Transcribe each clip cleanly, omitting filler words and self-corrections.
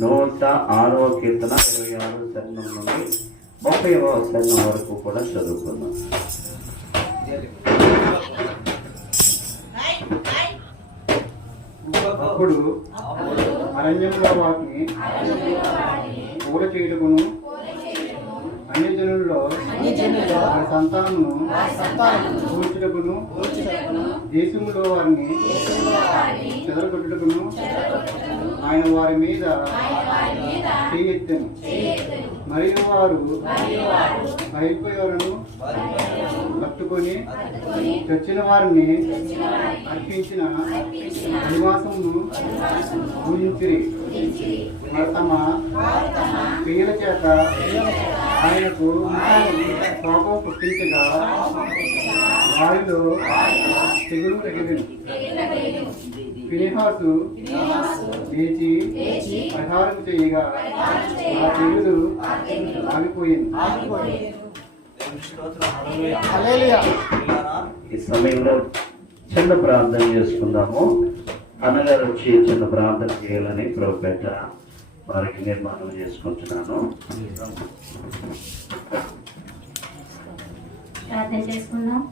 106వ కీర్తన 26వ చరణం నుండి 30వ చరణం వరకు కూడా చదువుకుందాం. అప్పుడు అరణ్యంలో వాటిని పూల చేయుటకును అన్యజనుల్లో వారి సంతానమును కూర్చుటకును దేశములో వారిని చెదరగొట్టుటకును ఆయన వారి మీద చేయెత్తెను. మరియు వారు అయిపోయేవారును పట్టుకొని చచ్చిన వారిని అర్పించిన నివాసమును పూజించిరి. తమ క్రియల చేత ఆయనకు కోపం పుట్టించగా వారిలో తెగులు తగిలింది. ఫినెహాసు లేచి పరిహారం చేయగా ఆ తెగులు ఆగిపోయింది. ఈ సమయంలో చిన్న ప్రార్థన చేసుకుందాము. అన్నగారు వచ్చి చిన్న ప్రార్థన చేయాలని ప్రభుపేట వారికి నిర్మాణం చేసుకుంటున్నాను. ప్రార్థన చేసుకుందాం.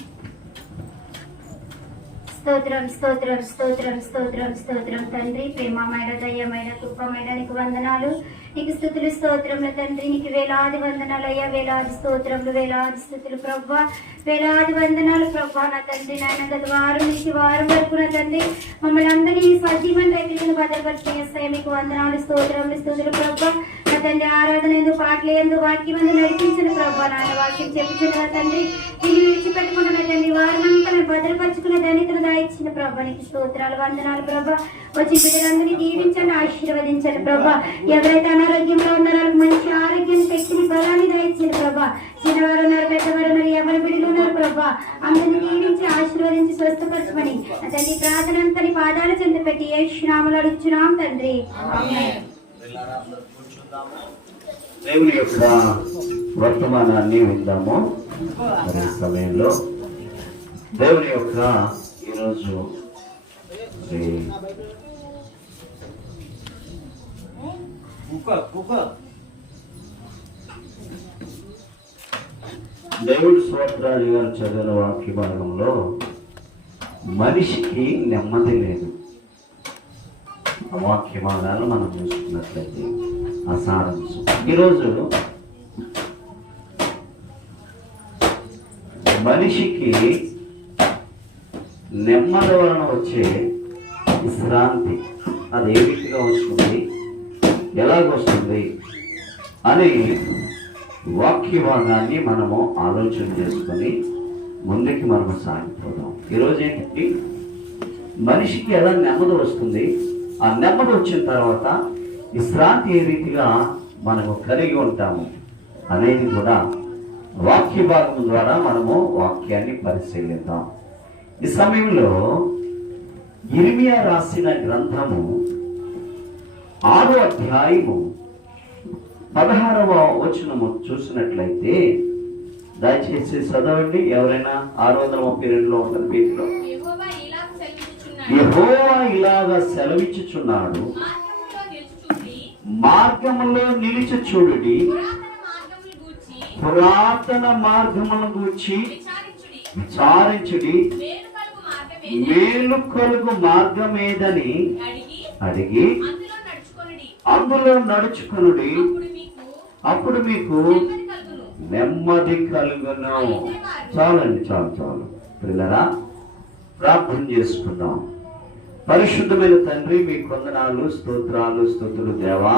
స్తోత్రం స్తోత్రం స్తోత్రం స్తోత్రం స్తోత్రం తండ్రి, ప్రేమమైన దయ్యమైన కృపమైన నీకు వందనాలు, నీకు స్తుతులు స్తోత్రములు తండ్రి. నీకు వేలాది వందనాలు అయ్యా, వేలాది స్తోత్రములు, వేలాది స్తుతులు ప్రభువా, వేలాది వందనాలు ప్రభువా. నా తండ్రి నాయన గత వారం నుంచి వారం వరకు నా తండ్రి మమ్మల్ని అందరినీ సజీవన్ రైతులను భద్రపరిచేస్తాయి. మీకు వందనాలు స్తోత్రములు స్తుతులు ప్రభువా. నా తండ్రి ఆరాధన ఎందు, పాటలు ఎందు, వాక్యం ఎందు నడిపించిన ప్రభువా. నాయన వాక్యం చెప్పుచున్న తండ్రి నేను విడిచిపెట్టుకున్న తండ్రి వారినంతా భద్రపరుచుకున్న ధనితను దాయిచ్చిన ప్రభా, నీకు స్తోత్రాలు వందనాలు ప్రభా. వచ్చి బిడ్డలందరినీ దీవించండి, ఆశీర్వదించండి ప్రభా. ఎవరైతే అనారోగ్యంలో ఉన్నారో మంచి ఆరోగ్యం, శక్తిని, బలాన్ని దాయిచ్చిన ప్రభా. చిన్నవారు ఉన్నారు, పెద్దవారు ఉన్నారు, ఎవరి బిడ్డలు ఉన్నారు ప్రభా. అందరినీ దీవించి ఆశీర్వదించి స్వస్థపరచమని తండ్రి ప్రార్థన అంతని పాదాల చెంత పెట్టి యేసు నామములో అడుగుచున్నాం తండ్రి, ఆమేన్. దేవుని యొక్క వర్తమానాన్ని విందాము. అదే సమయంలో దేవుని యొక్క ఈరోజు దేవుడు స్తోత్రాలు గారు చదివిన వాక్య భాగంలో మనిషికి నెమ్మది లేదు. ఆ వాక్య భాగాలు మనం చూసుకున్నట్లయితే ఆ సారాంశం ఈరోజు మనిషికి నెమ్మది వలన వచ్చే విశ్రాంతి అది ఏ రీతిగా వస్తుంది, ఎలాగొస్తుంది అని వాక్య భాగాన్ని మనము ఆలోచన చేసుకొని ముందుకి మనము సాగిపోదాం. ఈరోజు ఏంటి, మనిషికి ఎలా నెమ్మది వస్తుంది, ఆ నెమ్మది వచ్చిన తర్వాత విశ్రాంతి ఏ రీతిగా మనము కలిగి ఉంటాము అనేది కూడా వాక్య భాగం ద్వారా మనము వాక్యాన్ని పరిశీలిద్దాం. ఈ సమయంలో ఇర్మియా రాసిన గ్రంథము 6వ అధ్యాయము 16వ వచనము చూసినట్లయితే దయచేసి చదవండి. ఎవరైనా 632లో ఉంటారు. వీటిలో యెహోవా ఇలాగా సెలవిచ్చుచున్నాడు, మార్గములో నిలిచి చూడుడి, పురాతన మార్గములను గూర్చి విచారించుడి, మేలు కలుగు మార్గమేదని అడిగి అందులో నడుచుకొనుడి, అప్పుడు మీకు నెమ్మది కలుగును. చాలండి, చాలు పిల్లరా, ప్రార్థన చేసుకుందాం. పరిశుద్ధమైన తండ్రి, మీ వందనాలు, స్తోత్రాలు, స్తుతులు దేవా.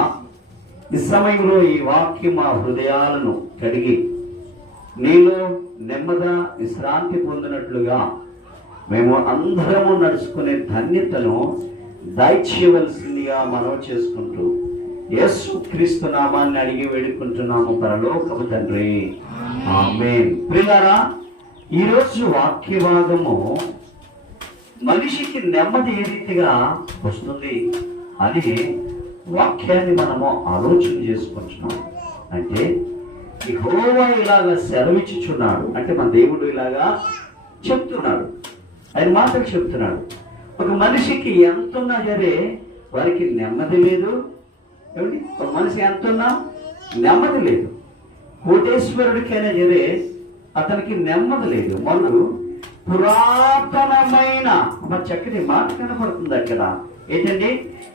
ఈ సమయంలో ఈ వాక్యం మా హృదయాలను కడిగి నీలో నెమ్మద విశ్రాంతి పొందినట్లుగా మేము అందరము నడుచుకునే ధన్యతను దయచేయవలసిందిగా మనవి చేసుకుంటూ యేసు క్రీస్తు నామాన్ని అడిగి వేడుకుంటున్నాము పరలోకపు తండ్రి, ఆమేన్. ప్రియులారా, ఈరోజు వాక్య భాగము మనిషికి నెమ్మది ఏ రీతిగా వస్తుంది అని వాక్యాన్ని మనము ఆలోచన చేసుకుంటున్నాం. అంటే యెహోవా ఇలాగా సెలవిచ్చుచున్నాడు అంటే మన దేవుడు ఇలాగా చెప్తున్నాడు, ఆయన మాటలు చెప్తున్నాడు. ఒక మనిషికి ఎంతున్నా సరే వారికి నెమ్మది లేదు, ఏమిటి ఒక మనిషి ఎంత ఉన్నా నెమ్మది లేదు. కోటేశ్వరుడికైనా సరే అతనికి నెమ్మది లేదు. మొదలు పురాతనమైన మన చక్కటి మాట కనపడుతుంది అక్కడ. ఏంటండి?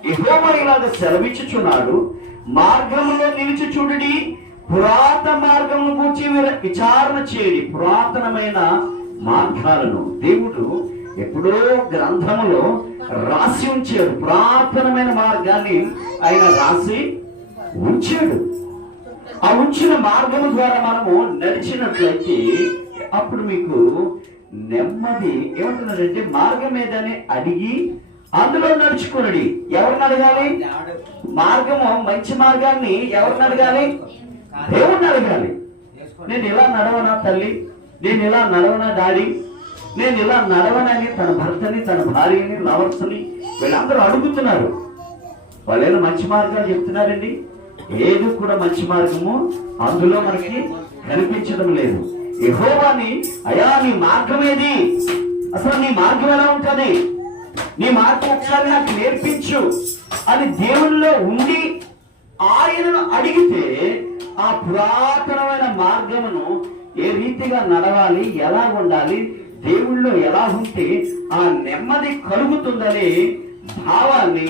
యెహోవా ఇలాగ సెలవిచ్చుచున్నాడు, మార్గంలో నిలిచి చూడుడి, పురాతన మార్గమును గూర్చి విచారణ చేయడి. పురాతనమైన మార్గాలను దేవుడు ఎప్పుడో గ్రంథములో రాసి ఉంచాడు. పురాతనమైన మార్గాన్ని ఆయన రాసి ఉంచాడు. ఆ ఉంచిన మార్గము ద్వారా మనము నడిచినట్లయితే అప్పుడు మీకు నెమ్మది. ఏమంటున్నాడంటే మార్గం ఏదని అడిగి అందులో నడుచుకునడి. ఎవరిని అడగాలి? మార్గము మంచి మార్గాన్ని ఎవరిని అడగాలి? దేవుణ్ణి అడగాలి. నేను ఇలా నడవనా తల్లి, నేను ఇలా నడవనా డాడీ, నేను ఇలా నడవనని తన భర్తని, తన భార్యని, లవర్స్ని వీళ్ళందరూ అడుగుతున్నారు. వాళ్ళేదో మంచి మార్గాలు చెప్తున్నారండి. ఏది కూడా మంచి మార్గము అందులో మనకి కనిపించడం లేదు. యెహోవాని, అయ్యా నీ మార్గం ఏది? అసలు నీ మార్గం ఎలా ఉంటుంది? నీ మార్గం ఒకసారి నాకు నేర్పించు అని దేవుల్లో ఉండి ఆయనను అడిగితే ఆ పురాతనమైన మార్గమును ఏ రీతిగా నడవాలి, ఎలా ఉండాలి, దేవుళ్ళో ఎలా ఉంటే ఆ నెమ్మది కలుగుతుందనే భావాన్ని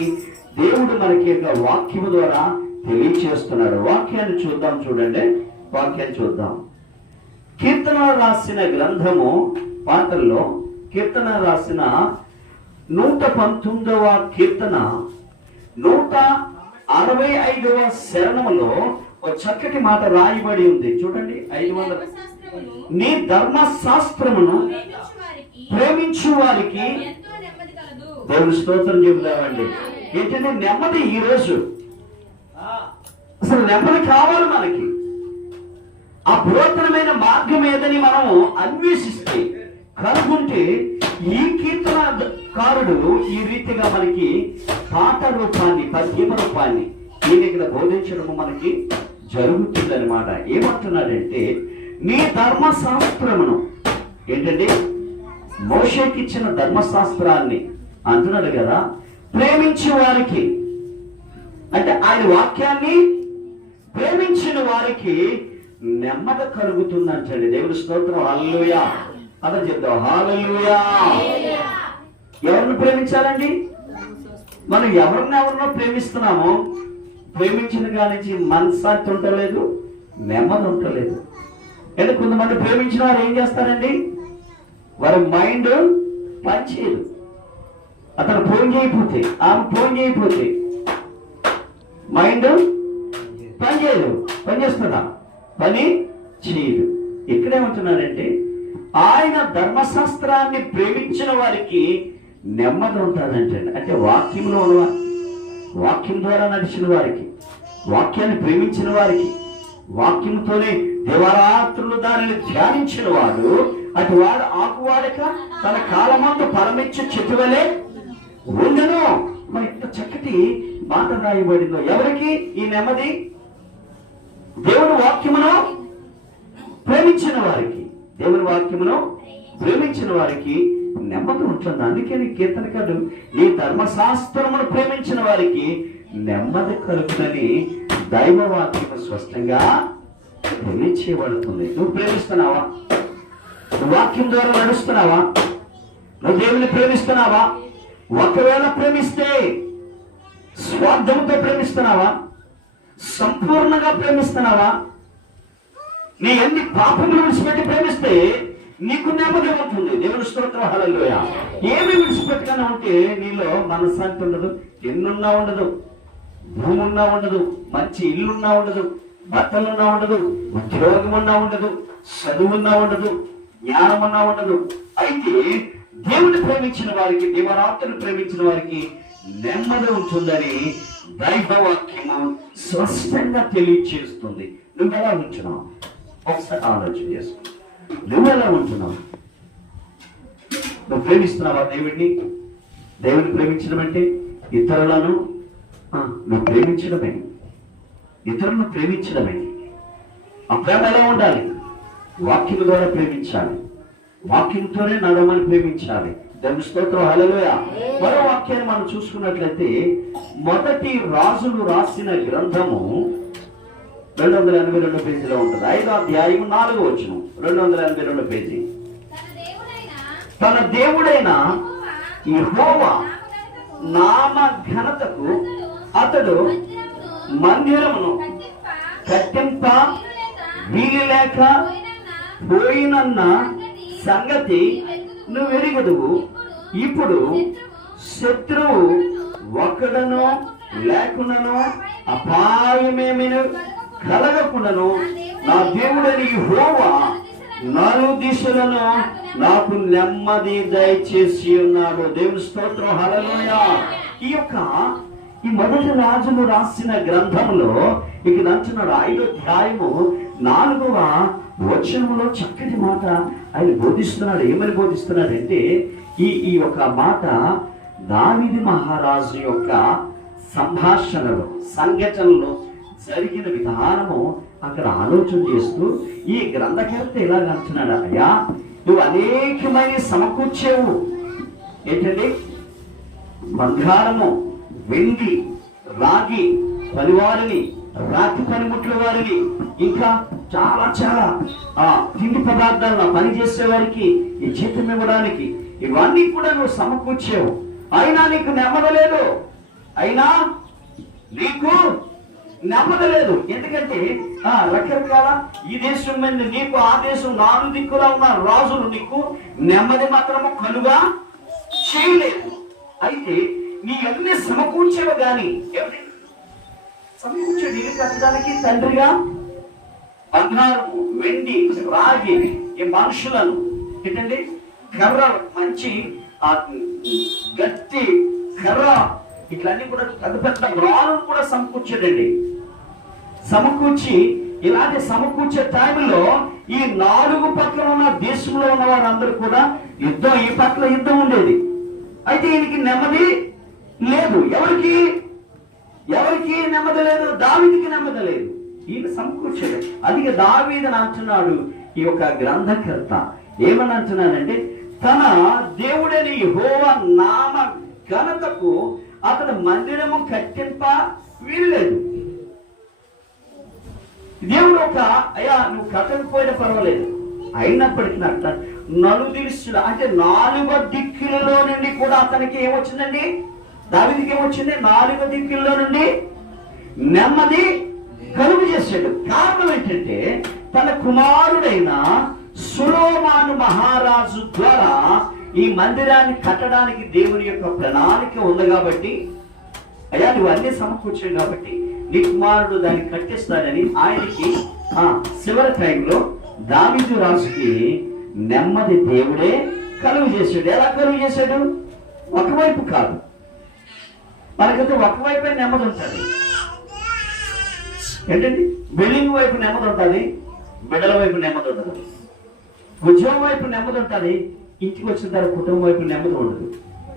దేవుడు మనకి యొక్క వాక్యము ద్వారా తెలియచేస్తున్నాడు. వాక్యాన్ని చూద్దాం. చూడండి, వాక్యాన్ని చూద్దాం. కీర్తనలు రాసిన గ్రంథము పాటల్లో కీర్తన రాసిన 119వ కీర్తన 165వ శరణములో ఒక చక్కటి మాట రాయబడి ఉంది. చూడండి, 500. నీ ధర్మశాస్త్రమును ప్రేమించు వారికి దేవుని స్తోత్రం చెబుదామండి. ఏంటంటే నెమ్మది. ఈ రోజు అసలు నెమ్మది కావాలి మనకి. ఆ పురాతనమైన మార్గం ఏదని మనము అన్వేషిస్తే కనుకుంటే ఈ కీర్తనకారుడు ఈ రీతిగా మనకి పాట రూపాన్ని, పద్యమ రూపాన్ని ఈయన ఇక్కడ బోధించడము మనకి జరుగుతుందన్నమాట. ఏమంటున్నాడంటే నీ ధర్మశాస్త్రమును, ఏంటంటే మోషేకి ఇచ్చిన ధర్మశాస్త్రాన్ని అంటున్నాడు కదా, ప్రేమించే వారికి, అంటే ఆయన వాక్యాన్ని ప్రేమించిన వారికి నెమ్మది కలుగుతుందంటండి. దేవుని స్తోత్రం. హల్లెలూయా. అలా చెప్తాం, హల్లెలూయా. ఎవరిని ప్రేమించాలండి? మనం ఎవరినెవరినో ప్రేమిస్తున్నామో ప్రేమించిన కానించి మనశ్శాంతి ఉండలేదు, నెమ్మది ఉండలేదు. ఎందుకు? కొంతమంది ప్రేమించిన వారు ఏం చేస్తారండి? వారి మైండ్ పనిచేయదు. అతను ఫోన్ చేయకపోతే, ఆమె ఫోన్ చేయకపోతే మైండ్ పనిచేయదు. పనిచేస్తుందా? పని చేయదు. ఇక్కడేమంటున్నాడంటే ఆయన ధర్మశాస్త్రాన్ని ప్రేమించిన వారికి నెమ్మది ఉంటుందంటే, అంటే వాక్యంలో ఉన్నవారు, వాక్యం ద్వారా నడిచిన వారికి, వాక్యాన్ని ప్రేమించిన వారికి, వాక్యంతోనే దివారాత్రులు దానిని ధ్యానించిన వాడు అటు వాడు ఆకువాడక తన కాలమందు పరమిచ్చ చెట్టు వలె ఉండను. మరి ఇంత చక్కటి మాట రాయబడిందో. ఎవరికి ఈ నెమ్మది? దేవుని వాక్యమును ప్రేమించిన వారికి, దేవుని వాక్యమును ప్రేమించిన వారికి నెమ్మది ఉంటుంది. అందుకని కీర్తనకారుడు నీ ధర్మశాస్త్రమును ప్రేమించిన వారికి నెమ్మది కలుగునని దైవ వాక్యము స్పష్టంగా తెలియచేయబడుతుంది. నువ్వు ప్రేమిస్తున్నావా? నువ్వు వాక్యం ద్వారా నడుస్తున్నావా? నువ్వు దేవుని ప్రేమిస్తున్నావా? ఒకవేళ ప్రేమిస్తే స్వార్థంతో ప్రేమిస్తున్నావా? సంపూర్ణంగా ప్రేమిస్తున్నావా? నీ ఎన్ని పాపములు విడిచిపెట్టి ప్రేమిస్తే నీకు నెమ్మది ఉంటుంది. దేవుని స్తోత్రం. హల్లెలూయా. ఏమి విడిచిపెట్టుకున్నా ఉంటే నీలో మనశ్శాంతి ఉండదు, ఎన్నున్నా ఉండదు, భూమి ఉన్నా ఉండదు, మంచి ఇల్లున్నా ఉండదు, బట్టలున్నా ఉండదు, ఉద్యోగం ఉన్నా ఉండదు, చదువున్నా ఉండదు, జ్ఞానం ఉన్నా ఉండదు. అయితే దేవుని ప్రేమించిన వారికి, దేవరాత్రులు ప్రేమించిన వారికి నెమ్మది ఉంటుందని దైవవాక్యము స్పష్టంగా తెలియచేస్తుంది. నువ్వు ఎలా ఉంటున్నావు? ఒకసారి ఆలోచన చేసుకో. నువ్వు ఎలా ఉంటున్నావు? నువ్వు ప్రేమిస్తున్నావా దేవుడిని? దేవుని ప్రేమించడం అంటే ఇతరులను నువ్వు ప్రేమించడమే, ఇతరులను ప్రేమించడమే. ఆ ప్రేమ ఎలా ఉండాలి? వాక్యం ద్వారా ప్రేమించాలి, వాక్యంతోనే నడవమని ప్రేమించాలి, దేవుని స్తోత్రం, హల్లెలూయా. మరో వాక్యాన్ని మనం చూసుకున్నట్లయితే మొదటి రాజులు రాసిన గ్రంథము 282 పేజీలో ఉంటుంది. 5వ అధ్యాయం 4వ వచనం, 282 పేజీ. తన దేవుడైన యెహోవా నామ ఘనతకు అతడు మందిరమును కట్టింప వీలు లేక పోయినన్న సంగతి నువ్వు ఎరుగదువు. ఇప్పుడు శత్రువు ఒక్కడను లేకుండాను అపాయమేమి కలగకుండాను నా దేవుడని యెహోవా నాలుగు దిశలను నాకు నెమ్మది దయచేసి ఉన్నాడు. దేవుని స్తోత్రం, హల్లెలూయా. ఈ మొదటి రాజులు రాసిన గ్రంథంలో ఇక్కడ అంటున్నాడు 5వ అధ్యాయము 4వ వచనములో చక్కటి మాట ఆయన బోధిస్తున్నాడు. ఏమని బోధిస్తున్నాడంటే ఈ యొక్క మాట దావీదు మహారాజు యొక్క సంభాషణలో, సంఘటనలో జరిగిన విధానము అక్కడ ఆలోచన చేస్తూ ఈ గ్రంథకర్త ఇలాగ అంటున్నాడు, అయ్యా నువ్వు అనేకమైన సమకూర్చేవు. ఏంటండి? బంగారము, వెండి, రాగి పనివారిని, రాతి పనిముట్ల వారిని, ఇంకా చాలా చాలా తిండి పదార్థాలను పనిచేసే వారికి ఈ జీతం ఇవ్వడానికి ఇవన్నీ కూడా నువ్వు సమకూర్చావు. అయినా నీకు నెమ్మదలేదు. ఎందుకంటే రకరకాల ఈ దేశం మీద నీకు, ఆ దేశం 4 దిక్కులా ఉన్న రాజులు నీకు నెమ్మది మాత్రము కలుగా చేయలేదు. అయితే నీ అన్ని సమకూర్చేవు గాని సమకూర్చేది ఇల్లు కట్టడానికి తండ్రిగా బంగారము, వెండి, రాగి, ఈ మనుషులను ఏంటండి కర్ర, మంచి గట్టి కర్ర, ఇట్లన్నీ కూడా పెద్ద పెద్ద రాళ్ళను కూడా సమకూర్చాడండి. సమకూర్చి ఇలాంటి సమకూర్చే టైంలో ఈ 4 పక్కన ఉన్న దేశంలో ఉన్న వారందరూ కూడా యుద్ధం, ఈ పట్ల యుద్ధం ఉండేది. అయితే ఈయనకి నెమ్మది లేదు. ఎవరికి నెమ్మది లేదు? దావీదుకి నెమ్మది లేదు. ఈయన సమకూర్చాడు. అందుకే దావీదుని అంటున్నాడు ఈ యొక్క గ్రంథకర్త. ఏమని అంటున్నాడంటే తన దేవుడని యెహోవా నామ ఘనతకు అతడు మందిరము కట్టింప వీల్లేదు. దేవుడు అయ్యా నువ్వు కట్టకపోయినా పర్వాలేదు, అయినప్పటికీ అంట నలుదిశల అంటే 4 దిక్కులలో నుండి కూడా అతనికి ఏమొచ్చిందండి? దావీదుకి ఏమొచ్చింది? 4 దిక్కుల్లో నుండి నెమ్మది కలుగు చేశాడు. కారణం ఏంటంటే తన కుమారుడైన సొలొమోను మహారాజు ద్వారా ఈ మందిరాన్ని కట్టడానికి దేవుని యొక్క ప్రణాళిక ఉంది కాబట్టి, అయ్యా నువ్వు అన్ని సమకూర్చావు కాబట్టి నీ కుమారుడు దాన్ని కట్టిస్తాడని ఆయనకి చివరి టైంలో దావీదు రాజుకి నెమ్మది దేవుడే కలుగు చేశాడు. ఎలా కలుగు చేశాడు? ఒకవైపు కాదు, మనకైతే ఒకవైపే నెమ్మది ఉంటుంది. ఏంటండి? బిల్డింగ్ వైపు నెమ్మది ఉంటుంది, బిడ్డల వైపు నెమ్మది ఉండదు. ఉద్యోగం వైపు నెమ్మది ఉంటుంది, ఇంటికి వచ్చిన తర్వాత కుటుంబం వైపు నెమ్మది ఉండదు.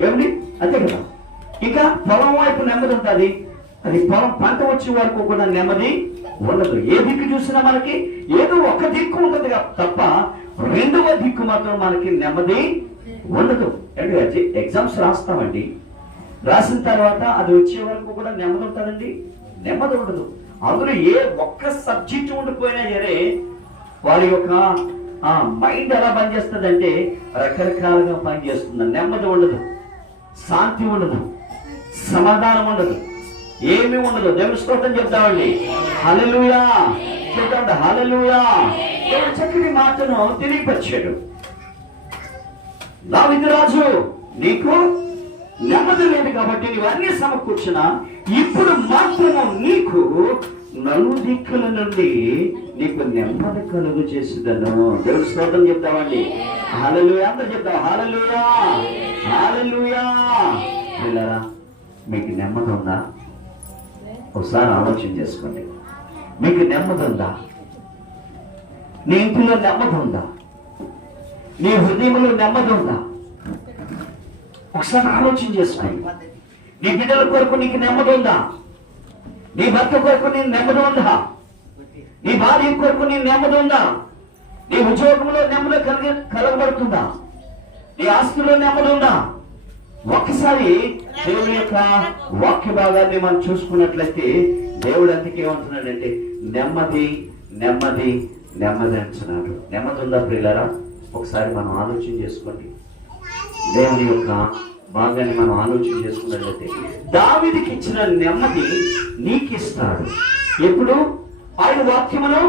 ఏమండి? అంతే కదా. ఇంకా పొలం వైపు నెమ్మది ఉంటుంది, అది పొలం పంట వచ్చే వరకు కూడా నెమ్మది ఉండదు. ఏ దిక్కు చూసినా మనకి ఏదో ఒక దిక్కు ఉంటుంది తప్ప 2వ దిక్కు మాత్రం మనకి నెమ్మది ఉండదు. అంటే ఎగ్జామ్స్ రాస్తామండి, రాసిన తర్వాత అది వచ్చే వరకు కూడా నెమ్మది ఉంటుందండి? నెమ్మది ఉండదు. అందులో ఏ ఒక్క సబ్జెక్ట్ ఉండిపోయినా సరే వారి యొక్క మైండ్ ఎలా పనిచేస్తుంది అంటే రకరకాలుగా పనిచేస్తుంది. నెమ్మది ఉండదు, శాంతి ఉండదు, సమాధానం ఉండదు, ఏమీ ఉండదు. దేవుని స్తోత్రం చెప్తామండి. హల్లెలూయా చెప్తామండి. హల్లెలూయా. దేవుడు చక్కటి మాటను తెలియపరిచాడు. దావీదు రాజు నీకు నెమ్మది లేదు కాబట్టి నీవన్నీ సమకూర్చిన, ఇప్పుడు మాత్రము నీకు 4 దిక్కుల నుండి నీకు నెమ్మది కలుగు చేసేదను. దేవుడి స్తోత్రం చెప్తామండి. హల్లెలూయా. అందరూ చెప్తాం హల్లెలూయా, హల్లెలూయా. పిల్లరా మీకు నెమ్మది ఉందా? ఒకసారి ఆలోచన చేసుకోండి. మీకు నెమ్మది ఉందా? నీ ఇంటిలో నెమ్మది ఉందా? నీ హృదయంలో నెమ్మది ఉందా? ఒకసారి ఆలోచన చేసుకోండి. నీ బిడ్డల కొరకు నీకు నెమ్మది ఉందా? నీ భర్త కొరకు నీ నెమ్మది ఉందా? నీ భార్య కొరకు నీ నెమ్మది ఉందా? నీ ఉద్యోగంలో నెమ్మది కలగబడుతుందా? నీ ఆస్తిలో నెమ్మది ఉందా? ఒక్కసారి దేవుని యొక్క వాక్య భాగాన్ని మనం చూసుకున్నట్లయితే దేవుడు అందుకే ఏమంటున్నాడంటే నెమ్మది నెమ్మది నెమ్మది అంటున్నాడు. నెమ్మది ఉందా ప్రియులారా? ఒకసారి మనం ఆలోచన చేసుకోండి. దేవుని యొక్క భాగాన్ని మనం ఆలోచన చేసుకున్నట్లయితే దావీదుకి ఇచ్చిన నెమ్మది నీకు ఇస్తాడు. ఎప్పుడు? ఆయన వాక్యమును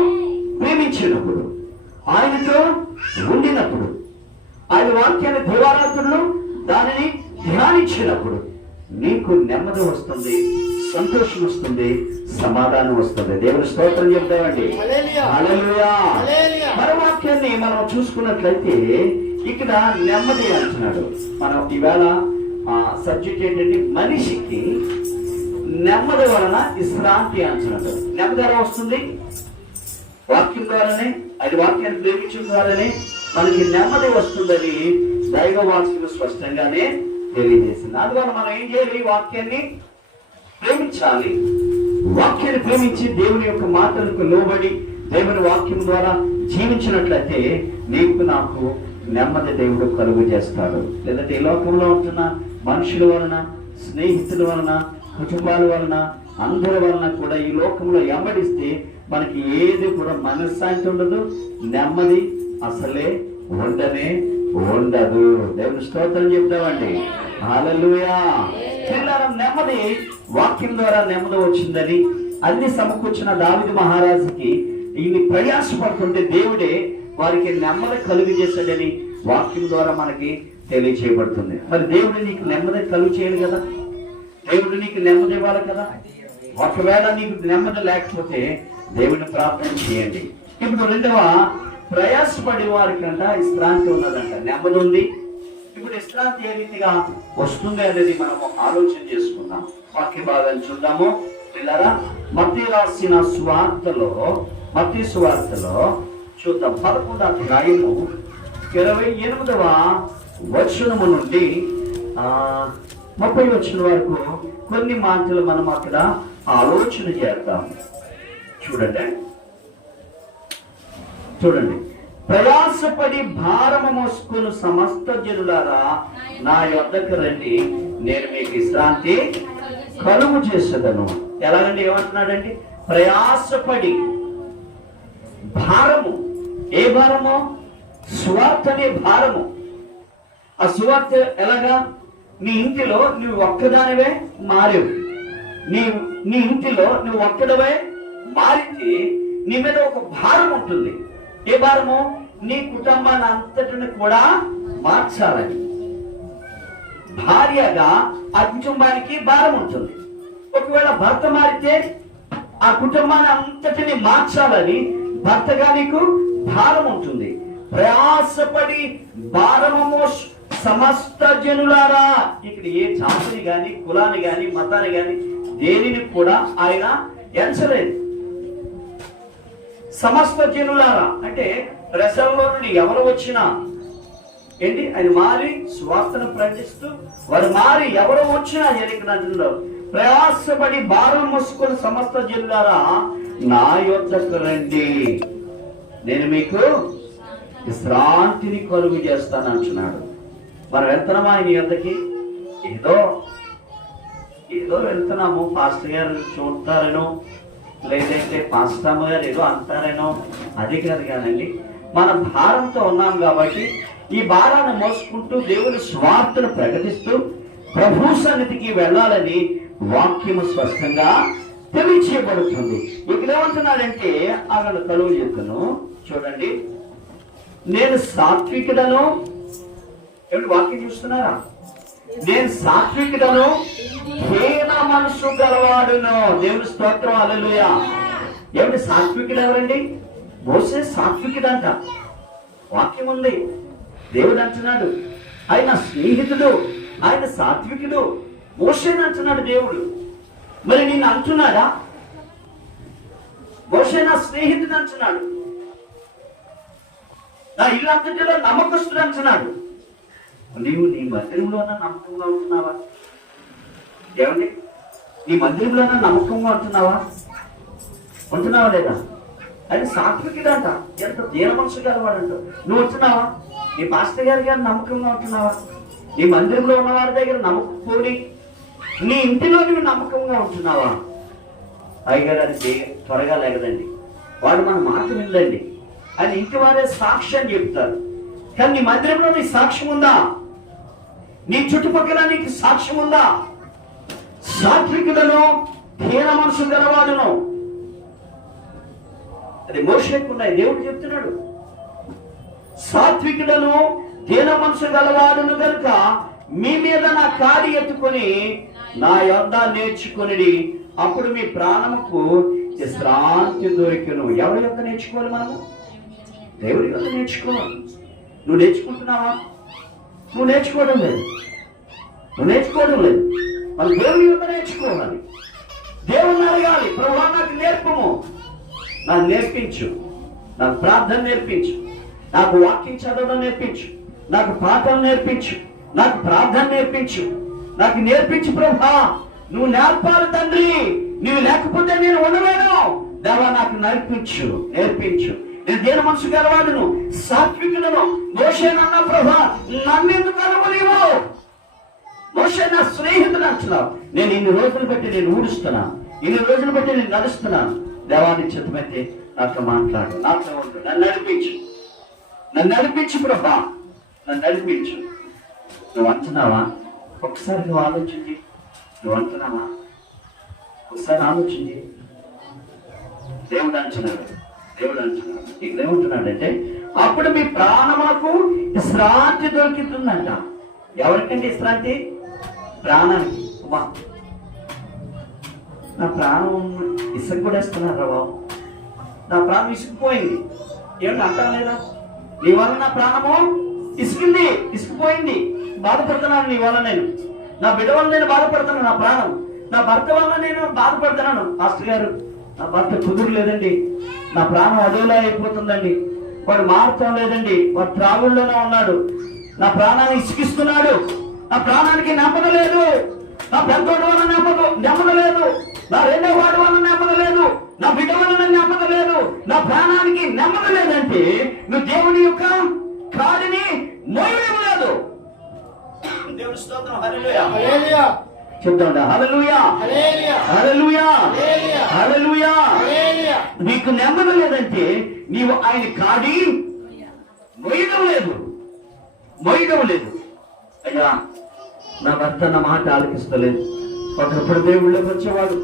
ప్రేమించినప్పుడు, ఆయనతో ఉండినప్పుడు, ఆయన వాక్యాన్ని దివారాత్రులు దానిని ధ్యానించినప్పుడు నీకు నెమ్మది వస్తుంది, సంతోషం వస్తుంది, సమాధానం వస్తుంది. దేవుని స్తోత్రం చెప్తామండి. హల్లెలూయా. మన వాక్యాన్ని మనం చూసుకున్నట్లయితే ఇక్కడ నెమ్మది అంటున్నాడు. మనం ఈవేళ సబ్జెక్ట్ ఏంటంటే మనిషికి నెమ్మది వలన విశ్రాంతి అంటున్నాడు. నెమ్మది ఎలా వస్తుంది? వాక్యం ద్వారానే, అది వాక్యాన్ని ప్రేమించడం ద్వారానే మనకి నెమ్మది వస్తుందని దైవ వాక్యం స్పష్టంగానే తెలియజేసింది. అందువల్ల మనం ఏం చేయాలి? వాక్యాన్ని ప్రేమించాలి. వాక్యాన్ని ప్రేమించి దేవుని యొక్క మాటలకు లోబడి దేవుని వాక్యం ద్వారా జీవించినట్లయితే నీకు నాకు నెమ్మది దేవుడు కలుగు చేస్తాడు. లేదంటే ఈ లోకంలో ఉంటున్న మనుషుల వలన, స్నేహితుల వలన, కుటుంబాల వలన, అందరి వలన కూడా ఈ లోకంలో వెంబడిస్తే మనకి ఏది కూడా మనశ్శాంతి ఉండదు, నెమ్మది అసలే ఉండనే ఉండదు. దేవుని స్తోత్రం చెప్తామండి. హల్లెలూయా. నెమ్మది వాక్యం ద్వారా నెమ్మది వచ్చిందని అన్ని సమకూర్చిన దావీదు మహారాజుకి ఇన్ని ప్రయాసపడుతుంటే దేవుడే వారికి నెమ్మది కలుగు చేశాడని వాక్యం ద్వారా మనకి తెలియచేయబడుతుంది. మరి దేవుడు నీకు నెమ్మది కలుగు చేయాలి కదా, దేవుడు నీకు నెమ్మది ఇవ్వాలి కదా. ఒకవేళ నీకు నెమ్మది లేకపోతే దేవుడిని ప్రార్థన చేయండి. ఇప్పుడు రెండవ, ప్రయాసపడే వారికంట విశ్రాంతి ఉన్నదంట. నెమ్మది ఉంది. ఇప్పుడు విశ్రాంతి ఏ రీతిగా వస్తుంది అనేది మనము ఆలోచన చేసుకుందాం. వాక్య భాగాన్ని చూద్దాము పిల్లరా. మత్తయి రాసిన సువార్తలో, మత్తయి సువార్తలో చూద్దాం 11వ అధ్యాయము 28వ వచనము నుండి 30వ వచనం వరకు కొన్ని మాటలు మనం అక్కడ ఆలోచన చేద్దాం. చూడండి. ప్రయాసపడి భారము మోసుకుని సమస్త జనులారా నా యొద్దకు రండి, నేను మీకు విశ్రాంతి కలుగు చేసేదను. ఎలాగండి? ఏమంటున్నాడండి? ప్రయాసపడి భారము. ఏ భారము? సువార్త అనే భారము. ఆ సువార్త ఎలాగా? నీ ఇంటిలో నువ్వు ఒక్కదానివే మారేవు. నీ ఇంటిలో నువ్వు ఒక్కడవే మారితే నీ మీద ఒక భారం ఉంటుంది. ఏ భారము? నీ కుటుంబాన్ని అంతటిని కూడా మార్చాలని. భార్యగా ఆ కుటుంబానికి భారం ఉంటుంది. ఒకవేళ భర్త మారితే ఆ కుటుంబాన్ని అంతటిని మార్చాలని భర్తగా నీకు భారం ఉంటుంది. ప్రయాసపడి భారము సమస్త జనులారా. ఇక్కడ ఏ జాతిని గాని, కులాన్ని గాని, మతాన్ని గాని దేనిని కూడా ఆయన ఎంచలేదు. సమస్త జనులారా అంటే ప్రజల్లో నుండి ఎవరు వచ్చినా ఏంటి, ఆయన మారి స్వార్థను ప్రకటిస్తూ వారు మారి ఎవరు వచ్చినా జరిగినట్లు ప్రయాసపడి భారం మోసుకొని సమస్త జనులారా నా యొద్దకు రండి, నేను మీకు విశ్రాంతిని కలుగు చేస్తాను అంటున్నాడు. మనం వెళ్తున్నామా ఆయన యొద్దకి? ఏదో వెళ్తున్నాము, పాస్టర్ గారు చూడతారనో, లేదంటే పాస్టర్ గారు ఏదో అంటారేనో, అది కాదు కానండి. మన భారంతో ఉన్నాం కాబట్టి ఈ భారాన్ని మోసుకుంటూ దేవుని స్వార్థను ప్రకటిస్తూ ప్రభు సన్నిధికి వెళ్ళాలని వాక్యము స్పష్టంగా తెలియచేయబడుతుంది. ఇక్కడ ఏమంటున్నాడంటే అక్కడ కలుగు చెప్తాను చూడండి. నేను సాత్వికుడను. ఏమిటి వాక్యం చూస్తున్నారా? నేను సాత్వికుడను, హీన మనసు గలవాడును. దేవుని స్తోత్రం, హల్లెలూయా. ఏమిటి సాత్వికుడు? ఎవరండి? మోసే సాత్వికుడంట. వాక్యం ఉంది. దేవుడు అంటున్నాడు ఆయన స్నేహితుడు, ఆయన సాత్వికుడు. మోసేని అంటున్నాడు దేవుడు. మరి నిన్ను అంటున్నాడా? మోసే నా స్నేహితుడు అంటున్నాడు, నా ఇల్లు అంతటిలో నమ్మకస్తుడు అంటున్నాడు. నీవు నీ మందిరంలోనా నమ్మకంగా ఉంటున్నావా? ఏమండి, నీ మందిరంలోనా నమ్మకంగా ఉంటున్నావా లేదా? అది సాత్వికుడంట. ఎంత దీన మనసు గలవాడంట. నువ్వు ఉంటున్నావా? నీ పాస్టర్ గారి గారు నమ్మకంగా ఉంటున్నావా? నీ మందిరంలో ఉన్న వారి దగ్గర నమ్మకపోని నీ ఇంటిలో నువ్వు నమ్మకంగా ఉంటున్నావా? అయ్యగారు అది త్వరగా లేకదండి, వాడు మన మాట విందండి అని ఇంటి వారే సాక్ష్యం చెప్తారు. కానీ నీ మందిరంలో నీ సాక్ష్యం ఉందా? నీ చుట్టుపక్కల నీకు సాక్ష్యం ఉందా? సాత్వికుడను దీన మనసు గలవాడును. అది మోషేకు ఉన్నాయి. దేవుడు చెప్తున్నాడు, సాత్వికుడను దీన మనసు గలవాడును గనుక మీ మీద నా కాడి ఎత్తుకొని నా యొద్ద నేర్చుకొనిడి, అప్పుడు మీ ప్రాణముకు విశ్రాంతి దొరికెను. ఎవరి యొక్క నేర్చుకోవాలి? మనము దేవుడి యొక్క నేర్చుకోవాలి. నువ్వు నేర్చుకుంటున్నావా? నువ్వు నేర్చుకోవడం లేదు. మనం దేవుడి యొక్క నేర్చుకోవాలి. దేవుణ్ణి అడగాలి, ప్రభువా నాకు నేర్పము, నాకు నేర్పించు, నాకు ప్రార్థన నేర్పించు, నాకు వాక్యం చదవడం నేర్పించు, నాకు పాఠం నేర్పించు, నాకు ప్రార్థన నేర్పించు, నాకు నేర్పించు ప్రభువా. నువ్వు నేర్పాలి తండ్రి, నువ్వు లేకపోతే నేను ఉండలేను. దేవా నాకు నేర్పించు. నేను దీన మనసు గలవాడును, సాత్వికులను. మోషేనన్నా ప్రభువా నన్నెందుకు అనుమనివ్వు? మోషే నా స్నేహితుడు అంటున్నావు. నేను ఇన్ని రోజులు బట్టి నేను ఊడుస్తున్నాను, ఇన్ని రోజులు బట్టి నేను నడుస్తున్నాను. దేవాన్ని చిత్తమైతే నాతో మాట్లాడు, నాతో ఉండు, నన్ను నడిపించు ప్రభా, నన్ను నడిపించు. నువ్వు అంటున్నావా? ఒకసారి నువ్వు ఆలోచించి, నువ్వు అంటున్నావా? ఒకసారి ఆలోచించి. దేవుడు అంటున్నాడు ఏమంటున్నాడంటే, అప్పుడు మీ ప్రాణములకు విశ్రాంతి దొరుకుతుందంట. ఎవరికంటే విశ్రాంతి? ప్రాణానికి. నా ప్రాణం ఇసుక కూడా ఇస్తున్నారు రా బాబు, నా ప్రాణం ఇసుకుపోయింది. ఏమన్నా అంటాం లేదా? నీ వల్ల నా ప్రాణము ఇసుకుపోయింది, బాధపడుతున్నాను. నీ వల్ల నేను, నా బిడ్డ వల్ల నేను బాధపడుతున్నాను. నా ప్రాణం, నా భర్త వల్ల నేను బాధపడుతున్నాను. మాస్టర్ గారు, నా భర్త కుదురు లేదండి, నా ప్రాణం అదోలా అయిపోతుందండి, వాడు మారుతాం లేదండి, వాడు త్రాగుల్లోనే ఉన్నాడు, నా ప్రాణాన్ని ఇసుకిస్తున్నాడు, నా ప్రాణానికి నెమ్మది లేదు, నా పెద్దోడు వల్ల నెమ్మది లేదు, నా రెండో వాడి వల్ల నెమ్మది లేదు, నా బిడ్డ వల్ల నెమ్మది లేదు, నా ప్రాణానికి నెమ్మది లేదంటే నువ్వు దేవుని యొక్క కాడిని మోయడం లేదు. దేవుని స్తోత్రం. హల్లెలూయా చెప్తాండా? హల్లెలూయా, హల్లెలూయా, హల్లెలూయా. నీకు నెమ్మది లేదంటే నీవు ఆయన కాడి మోయడం లేదు. అయ్యా, నా భర్త నా మాట ఆలకిస్తలేదు. ఒకప్పుడు దేవుళ్ళకి వచ్చేవాడు,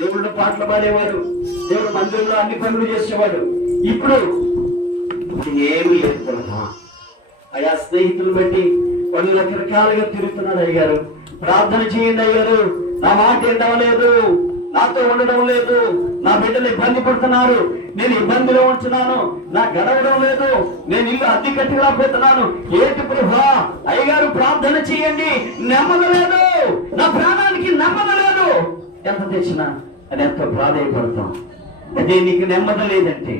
దేవుళ్ళ పాటలు పాడేవాడు, దేవుడు మందిరంలో అన్ని పనులు చేసేవాడు. ఇప్పుడు ఏమి లేదు కదా. అయ్యా, స్నేహితులు బట్టి వాళ్ళు రకరకాలుగా తిరుగుతున్నాడు. అయ్యారు, ప్రార్థన చేయండి అయ్యారు, నా మాట వినడం లేదు, నాతో ఉండడం లేదు, నా బిడ్డలు ఇబ్బంది పడుతున్నారు, నేను ఇబ్బందిలో ఉంటున్నాను, నా గడవడం లేదు, నేను ఇల్లు అద్దె కట్టలేకపోతున్నాను. ఏంటి ప్రభువా? అయ్యగారు ప్రార్థన చేయండి, నెమ్మది లేదు, నా ప్రాణానికి నెమ్మది లేదు. ఎంత తెచ్చినా అది ఎంతో ప్రాధాయపడతాం. అదే నీకు నెమ్మది లేదంటే,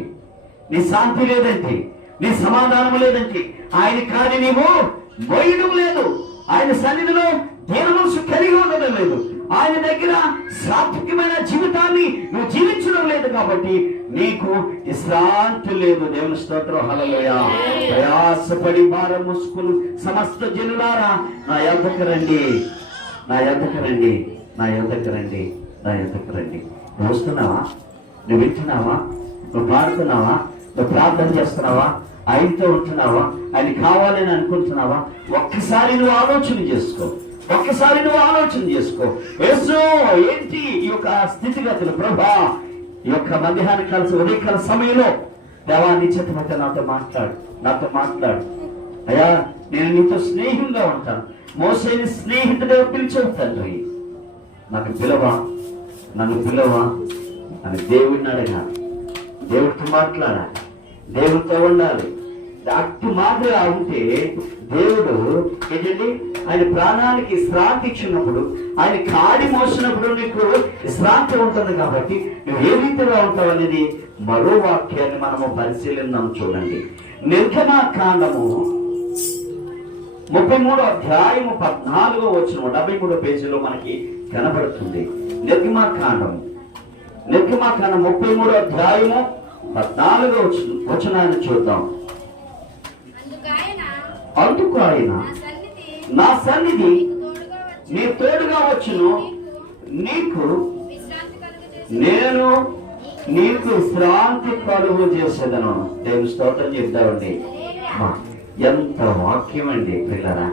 నీ శాంతి లేదంటే, నీ సమాధానం లేదంటే ఆయన కాని నీవు మోయడం లేదు. ఆయన సన్నిధిలో దీన మనసు కలిగి ఉండడం లేదు. ఆయన దగ్గర సాత్వికమైన జీవితాన్ని నువ్వు జీవించడం లేదు కాబట్టి నీకు విశ్రాంతి లేదు. దేవుని స్తోత్రం. హల్లెలూయా. ప్రయాసపడి భారం మోసుకుని సమస్త జనులారా నా యొద్దకు రండి, నువ్వు వస్తున్నావా? నువ్వు వింటున్నావా? నువ్వు పాడుతున్నావా? నువ్వు ప్రార్థన చేస్తున్నావా? ఆయనతో ఉంటున్నావా? ఆయన కావాలని అనుకుంటున్నావా? ఒక్కసారి నువ్వు ఆలోచన చేసుకో. యేసు ఏంటి ఈ యొక్క స్థితిగతులు? ప్రభా, ఈ యొక్క మధ్యాహ్న కాల ఉదయకాల సమయంలో దేవాన్ని చేతమైతే నాతో మాట్లాడు. అయ్యా, నేను నీతో స్నేహంగా ఉంటాను. మోసేని స్నేహితుడే పిలిచావు తండ్రి, నన్ను పిలవా అని దేవుడిని అడగాలి, దేవుడితో మాట్లాడాలి, దేవుడితో ఉండాలి. అట్టు మాదిరిగా ఉంటే దేవుడు ఏంటండి ఆయన ప్రాణానికి విశ్రాంతి ఇచ్చినప్పుడు, ఆయన కాడి మోసినప్పుడు నీకు విశ్రాంతి ఉంటుంది. కాబట్టి నువ్వు ఏ రీతిగా ఉంటావు అనేది మరో వాక్యాన్ని మనము పరిశీలిద్దాం. చూడండి, నిర్గమాకాండము 33వ అధ్యాయము 14వ వచనం 73వ పేజీలో మనకి కనబడుతుంది. నిర్గమాకాండం 33వ అధ్యాయము 14వ వచనాన్ని చూద్దాం. అందుకు ఆయన నా సన్నిధి నీ తోడుగా వచ్చును, నేను నీకు శ్రాంతి కలుగు చేసేదను. దేవుని స్తోత్రం చెప్తామండి. ఎంత వాక్యం అండి పిల్లరా,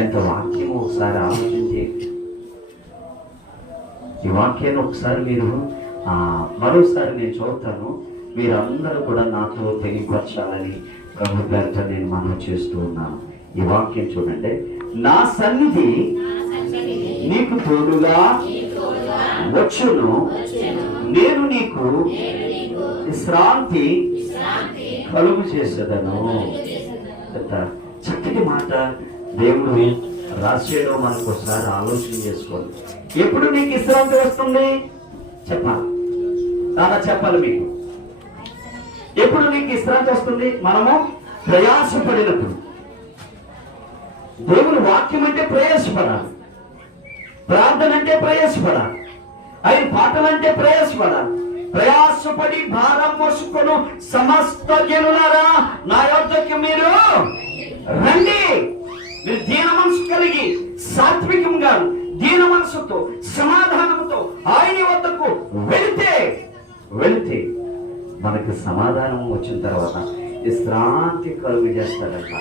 ఎంత వాక్యం. ఒకసారి ఆలోచించి ఈ వాక్యాన్ని ఒకసారి మీరు మరోసారి నేను చదువుతాను. మీరందరూ కూడా నాతో తెలియపరచాలని ప్రభు పేరిట నేను మనవి చేస్తూ ఉన్నాను. ఈ వాక్యం చూడండి. నా సన్నిధి నీకు తోడుగా వచ్చును, నేను నీకు విశ్రాంతి కలుగు చేసేదను. చక్కటి మాట దేవుడు రాసేయడం మనకు ఒకసారి ఆలోచన చేసుకోండి. ఎప్పుడు నీకు విశ్రాంతి వస్తుంది చెప్పాలి, నాన్న చెప్పాలి మీకు. ఎప్పుడు నీకు విశ్రాంతి వస్తుంది? మనము ప్రయాసపడినప్పుడు. దేవుని వాక్యం అంటే ప్రయాసపడాలి, ప్రార్థన అంటే ప్రయాసపడాలి, ఆయన పాటలు అంటే ప్రయాసపడాలి. ప్రయాసపడి భారం మోసుకొను సమస్త జనులారా నా యొద్దకు మీరు రండి. మీరు దీన మనసు కలిగి సాత్వికంగా దీన మనసుతో సమాధానంతో ఆయన వద్దకు వెళితే మనకు సమాధానం వచ్చిన తర్వాత విశ్రాంతి కలుగు చేస్తాడంట.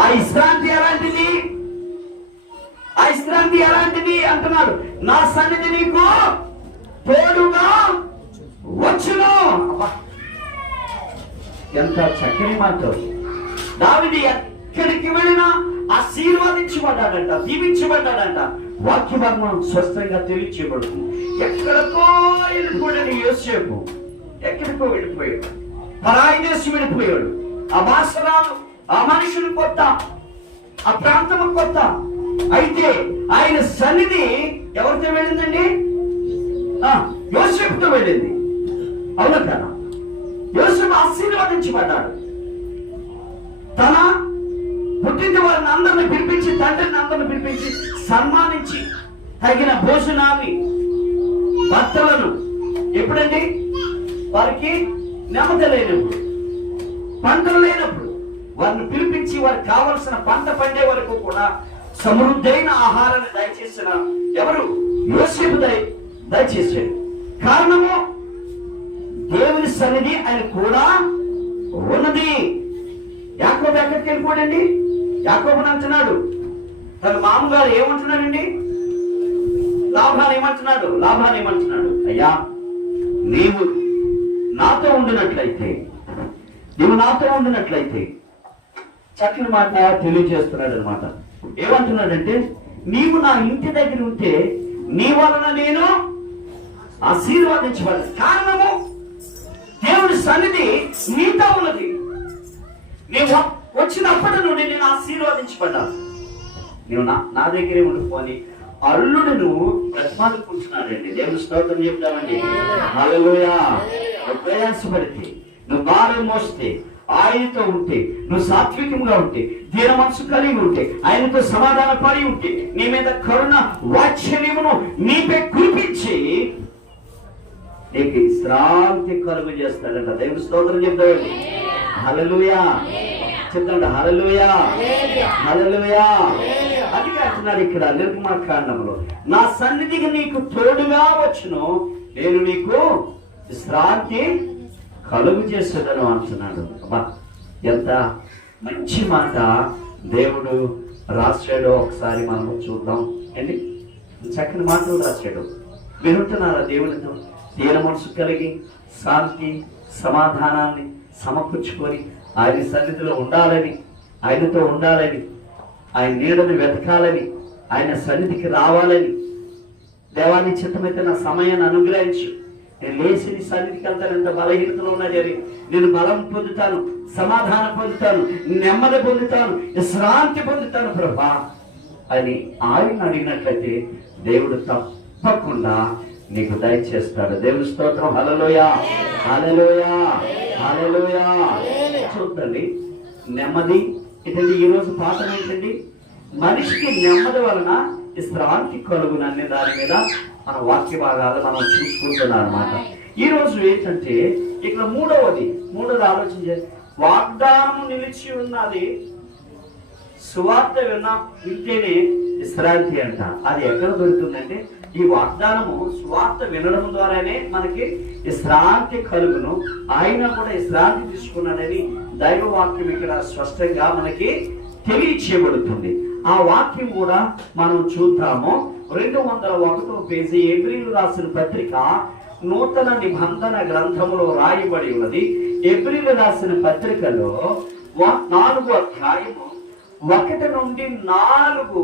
ఆ విశ్రాంతి ఎలాంటిది? ఆ విశ్రాంతి ఎలాంటిది అంటున్నాడు. నా సన్నిధి నీకు తోడుగా వచ్చును. ఎంత చక్కని మాట. దావీదు ఎక్కడికి వెళ్ళినా ఆశీర్వాదించబడ్డాడంట, దీవించబడ్డాడంట. వాక్యభాగం స్పష్టంగా తెలియచేయబడుతుంది. ఎక్కడికో వెళ్ళిపోయాడు యోసేపు, ఎక్కడికో వెళ్ళిపోయాడు, పరాయి దేశం వెళ్ళిపోయాడు. ఆ భాష రాదు, ఆ మనుషులు కొత్త, ఆ ప్రాంతము కొత్త. అయితే ఆయన సన్నిధి ఎవరితో వెళ్ళిందండి? యోసేపుతో వెళ్ళింది. అవునా కదా? యోసేపు ఆశీర్వాదించబడ్డాడు. తన పుట్టింటి వారిని అందరిని పిలిపించి, తండ్రిని అందరిని పిలిపించి సన్మానించి తగిన భోజనాన్ని, భర్తలను, ఎప్పుడండి? వారికి నెమ్మది లేనప్పుడు, పంటలు లేనప్పుడు వారిని పిలిపించి వారికి కావలసిన పంట పండే వరకు కూడా సమృద్ధైన ఆహారాన్ని దయచేసిన ఎవరు? యోసేపు దయచేసాడు. కారణము దేవుని సన్నిధి ఆయన కూడా ఉన్నది. యాకోబు ఎక్కడికి వెళ్ళిపోడండి? యాకోబుని అంటున్నాడు, తన మామగారు ఏమంటున్నాడండి? లాభాన్ని ఏమంటున్నాడు? అయ్యా, నీవు నాతో ఉండినట్లయితే చక్కని మాట తెలియజేస్తున్నాడు అనమాట. ఏమంటున్నాడంటే, నీవు నా ఇంటి దగ్గర ఉంటే నీ వలన నేను ఆశీర్వాదించబడ్డాను. కారణము దేవుడి సన్నిధి నీతో ఉన్నది. నీవు వచ్చినప్పటి నుండి నేను ఆశీర్వాదించబడ్డాను. నీవు నా దగ్గరే ఉండిపోని అల్లుడును బ్రతిమాలుకుంటున్నాడండి. దేవుని స్తోత్రం చెప్తామండి. హల్లెలూయా. ప్రయాసపడితే, నువ్వు భారం మోస్తే, ఆయనతో ఉంటే, నువ్వు సాత్వికంగా ఉంటే, దీన మనసు కలిగి ఉంటే, ఆయనతో సమాధాన పడి ఉంటే, నీ మీద కరుణ వాత్సల్యమును నీపై కురిపించి నీకు విశ్రాంతి కలుగు చేస్తాడంట. దేవుని స్తోత్రం చెప్తామండి. హల్లెలూయా చెప్తాడు. హల్లెలూయా. అది అంటున్నాడు ఇక్కడ నిర్గమకాండంలో. నా సన్నిధికి నీకు తోడుగా వచ్చును, నేను నీకు విశ్రాంతి కలుగు చేసేదను అంటున్నాడు. ఎంత మంచి మాట దేవుడు రాశాడో ఒకసారి మనం చూద్దాం అండి. చక్కని మాటలు రాశాడు. వింటున్నారా? దేవునితో దీన మనసు కలిగి శాంతి సమాధానాన్ని సమకూర్చుకొని ఆయన సన్నిధిలో ఉండాలని, ఆయనతో ఉండాలని, ఆయన నీడని వెతకాలని, ఆయన సన్నిధికి రావాలని, దేవాన్ని చిత్తమైతే నా సమయాన్ని అనుగ్రహించు, నేను లేచి నీ సన్నిధికి వెళ్తాను, ఎంత బలహీనతలో ఉన్నా సరే నేను బలం పొందుతాను, సమాధానం పొందుతాను, నెమ్మది పొందుతాను, విశ్రాంతి పొందుతాను ప్రభా అని ఆయన అడిగినట్లయితే దేవుడు తప్పకుండా నీకు దయచేస్తాడు. దేవుని స్తోత్రం. హల్లెలూయా. చూడండి, నెమ్మది ఏంటండి? ఈ రోజు పాఠం ఏంటండి? మనిషికి నెమ్మది వలన విశ్రాంతి కలుగుననే దాని మీద మన వాక్య భాగాలు మనం చూసుకుంటున్నాం అన్నమాట. ఈ రోజు ఏంటంటే ఇక్కడ మూడవది ఆలోచించే వాగ్దానము నిలిచి ఉన్నది. సువార్త వింటేనే విశ్రాంతి అంట. అది ఎక్కడ దొరుకుతుందంటే ఈ వాగ్దానము సువార్త వినడం ద్వారానే మనకి విశ్రాంతి కలుగును. ఆయన కూడా విశ్రాంతి తీసుకున్నాడని దైవ వాక్యం ఇక్కడ స్పష్టంగా మనకి తెలియచేయబడుతుంది. ఆ వాక్యం కూడా మనం చూద్దాము. 201వ పేజీ ఎబ్రీలు రాసిన పత్రిక నూతన నిబంధన గ్రంథములో రాయబడి ఉన్నది. ఎబ్రీలు రాసిన పత్రికలో 4వ అధ్యాయము 1 నుండి 4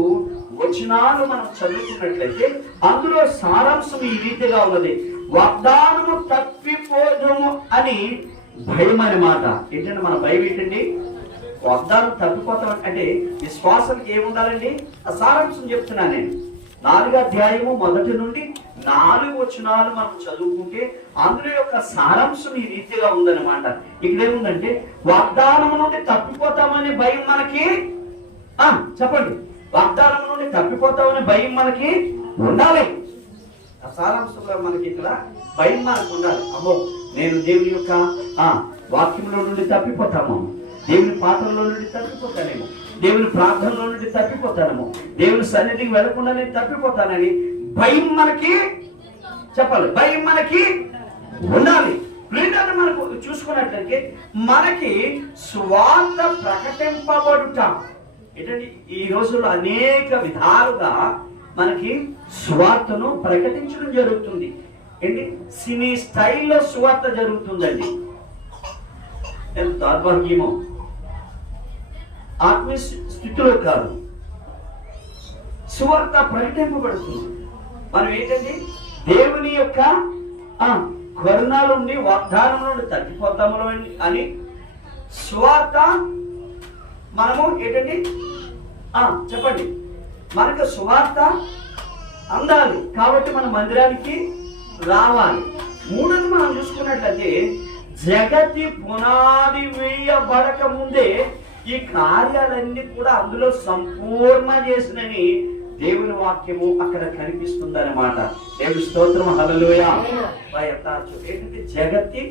వచనాలు మనం చదువుకున్నట్లయితే అందులో సారాంశం ఈ రీతిగా ఉన్నది. వాగ్దానము తప్పిపోదుము అని భయం అనే మాట. ఏంటంటే మన భయం ఏంటండి? వాగ్దానం తప్పిపోతాం అంటే విశ్వాసానికి ఏముండాలండి? ఆ సారాంశం చెప్తున్నా నేను. 4వ అధ్యాయము 1 నుండి 4 వచనాలు మనం చదువుకుంటే అందులో యొక్క సారాంశం ఈ రీతిగా ఉందన్నమాట. ఇక్కడ ఏముందంటే వాగ్దానం నుండి తప్పిపోతామనే భయం మనకి చెప్పండి. వాగ్దానం నుండి తప్పిపోతామనే భయం మనకి ఉండాలి. ఆ సారాంశంలో మనకి ఇక్కడ భయం మనకు ఉండాలి. అమ్మో, నేను దేవుని యొక్క వాక్యంలో నుండి తప్పిపోతాము, దేవుని పాత్రలో నుండి తప్పిపోతానేమో, దేవుని ప్రార్థనలో నుండి తప్పిపోతానేమో, దేవుని సన్నిధికి వెళ్లకుండా నేను తప్పిపోతానని భయం మనకి చెప్పాలి. భయం మనకి ఉండాలి. రెండోది మనకు చూసుకున్నట్లయితే మనకి స్వార్థ ప్రకటింపబడుట. ఏంటంటే ఈ రోజుల్లో అనేక విధాలుగా మనకి సువార్తను ప్రకటించడం జరుగుతుంది. ఏంటి? సినీ స్టైల్లో సువార్త జరుగుతుందండి. ఎంత దౌర్భాగ్యమో! ఆత్మీయ స్థితిలో కాదు, సువార్త ప్రకటింపబడుతుంది. మనం ఏంటండి? దేవుని యొక్క కరుణాల నుండి వాగ్దానం నుండి తగ్గిపోతాము అని సువార్త మనము ఏంటండి చెప్పండి. మనకు సువార్త అందాలి కాబట్టి మన మందిరానికి రావాలి. మూడోది మనం చూసుకున్నట్లయితే జగతి పునాది వేయబడక ముందే ఈ కార్యాలన్నీ కూడా అందులో సంపూర్ణ చేసినని దేవుని వాక్యము అక్కడ కనిపిస్తుంది అన్నమాట. దేవుని స్తోత్రం, హల్లెలూయా. ఏంటంటే జగతి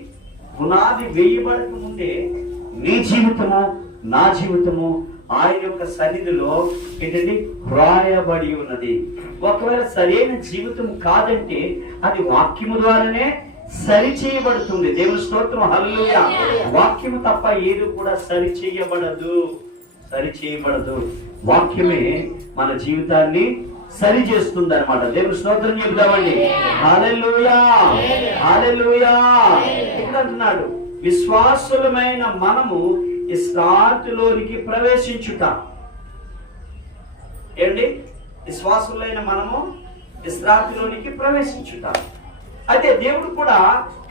పునాది వేయబడక ముందే నీ జీవితము నా జీవితము ఆయన యొక్క సన్నిధిలో ఏంటంటే వ్రాయబడి ఉన్నది. ఒకవేళ సరైన జీవితం కాదంటే అది వాక్యము ద్వారానే సరి చేయబడుతుంది. దేవుని స్తోత్రం, హల్లెలూయా. వాక్యము తప్ప ఏది కూడా సరి చేయబడదు. వాక్యమే మన జీవితాన్ని సరి చేస్తుంది అనమాట. దేవుని స్తోత్రం చెబుతామండి. హల్లెలూయా, హల్లెలూయా. ఇక్కడ అంటున్నాడు, విశ్వాసులమైన మనము విశ్రాంతిలోనికి ప్రవేశించుట. ఏంటి? విశ్వాసులైన మనము విశ్రాంతిలోనికి ప్రవేశించుట. అయితే దేవుడు కూడా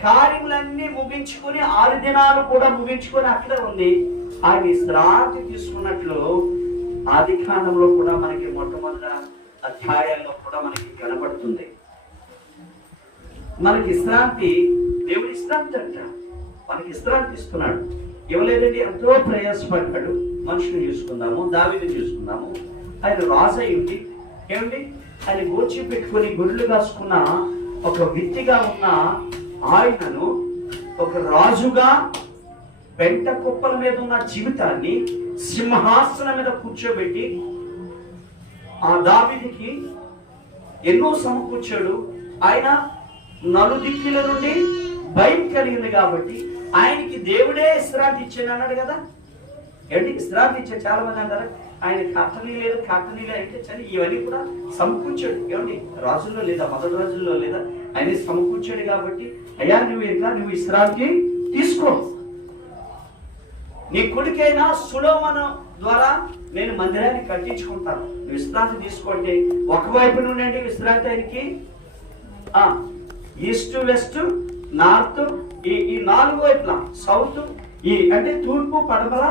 కార్యములన్నీ ముగించుకుని 6 దినాలు కూడా ముగించుకొని అక్కడ ఉంది. ఆ విశ్రాంతి తీసుకున్నట్లు ఆదికాండంలో కూడా మనకి మొట్టమొదటి అధ్యాయాల్లో కూడా మనకి కనబడుతుంది. మనకి విశ్రాంతి, దేవుడు విశ్రాంతి అంట. మనకి విశ్రాంతి ఇస్తున్నాడు. ఇవ్వలేదండి, ఎంతో ప్రయాసపడ్డాడు. మనుషుని చూసుకుందాము, దావీదుని చూసుకుందాము. ఆయన రాజు అయి ఉండి ఏమండి ఆయన గోచి పెట్టుకొని గొర్రెలు కాసుకున్న ఒక వ్యక్తిగా ఉన్న ఆయనను ఒక రాజుగా పెంట కుప్పల మీద ఉన్న జీవితాన్ని సింహాసనం మీద కూర్చోబెట్టి ఆ దావీదుకి ఎన్నో సమకూర్చాడు. ఆయన నలుదిక్కుల నుండి భయం కలిగింది కాబట్టి ఆయనకి దేవుడే విశ్రాంతి ఇచ్చాడు అన్నాడు కదా. ఏంటి విశ్రాంతి ఇచ్చాడు? చాలా మంది అంటారు ఆయన కట్టనీ లేదు అంటే చని ఇవన్నీ కూడా సమకూర్చాడు. ఏమండి రాజుల్లో లేదా మొదటి రోజుల్లో లేదా ఆయన సమకూర్చాడు కాబట్టి అయ్యా నువ్వు విశ్రాంతి తీసుకో. నీ కొడుకైనా సులోమను ద్వారా నేను మందిరాన్ని కట్టించుకుంటాను, నువ్వు విశ్రాంతి తీసుకోండి. ఒకవైపు నుండి విశ్రాంతి ఆయనకి ఈస్ట్ వెస్ట్ నార్త్ ఈ 4 వైపులా సౌత్ అంటే తూర్పు పడమర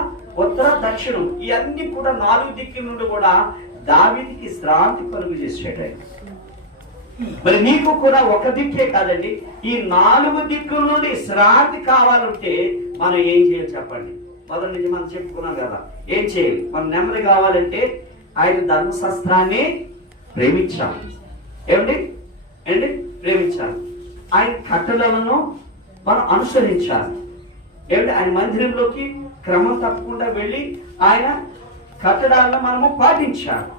ఉత్తర దక్షిణం ఇవన్నీ కూడా 4 దిక్కుల నుండి కూడా దావీదుకి శ్రాంతి కలుగు చేసేట. మరి నీకు కూడా ఒక దిక్కే కాదండి, ఈ 4 దిక్కుల నుండి శ్రాంతి కావాలంటే మనం ఏం చేయాలి చెప్పండి? మొదటి నుంచి మనం చెప్పుకున్నాం కదా, ఏం చేయాలి? మనం నెమ్మది కావాలంటే ఆయన ధర్మశాస్త్రాన్ని ప్రేమించాలి. ఏమండి ప్రేమించాలి. ఆయన కట్టడలను మనం అనుసరించాలి. ఏమిటి? ఆయన మందిరంలోకి క్రమం తప్పకుండా వెళ్ళి ఆయన కట్టడాలను మనము పాటించాలి.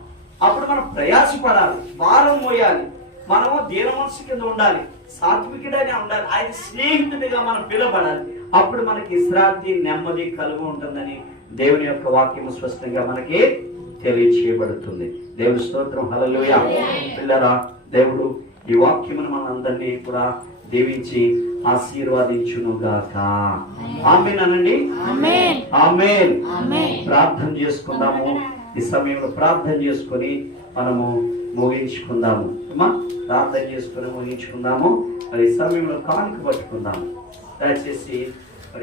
అప్పుడు మనం ప్రయాసపడాలి, భారం మోయాలి, మనము దీన మనసు కింద ఉండాలి, సాత్వికుడని ఉండాలి, ఆయన స్నేహితుడిగా మనం పిలబడాలి. అప్పుడు మనకి విశ్రాంతి, నెమ్మది కలుగు ఉంటుందని దేవుని యొక్క వాక్యము స్పష్టంగా మనకి తెలియచేయబడుతుంది. దేవుని స్తోత్రం, హల్లెలూయా. పిల్లరా, దేవుడు ఈ వాక్యమును మనందరినీ కూడా దీవించి ఆశీర్వదించునుగాక. ఆమేన్ అనండి. ఆమేన్. ప్రార్థన చేసుకుందాము. ఈ సమయంలో ప్రార్థన చేసుకొని మనము ముగించుకుందాము. అమ్మా, ప్రార్థన చేసుకొని ముగించుకుందాము. మరి ఈ సమయంలో కానుక పట్టుకుందాము. దయచేసి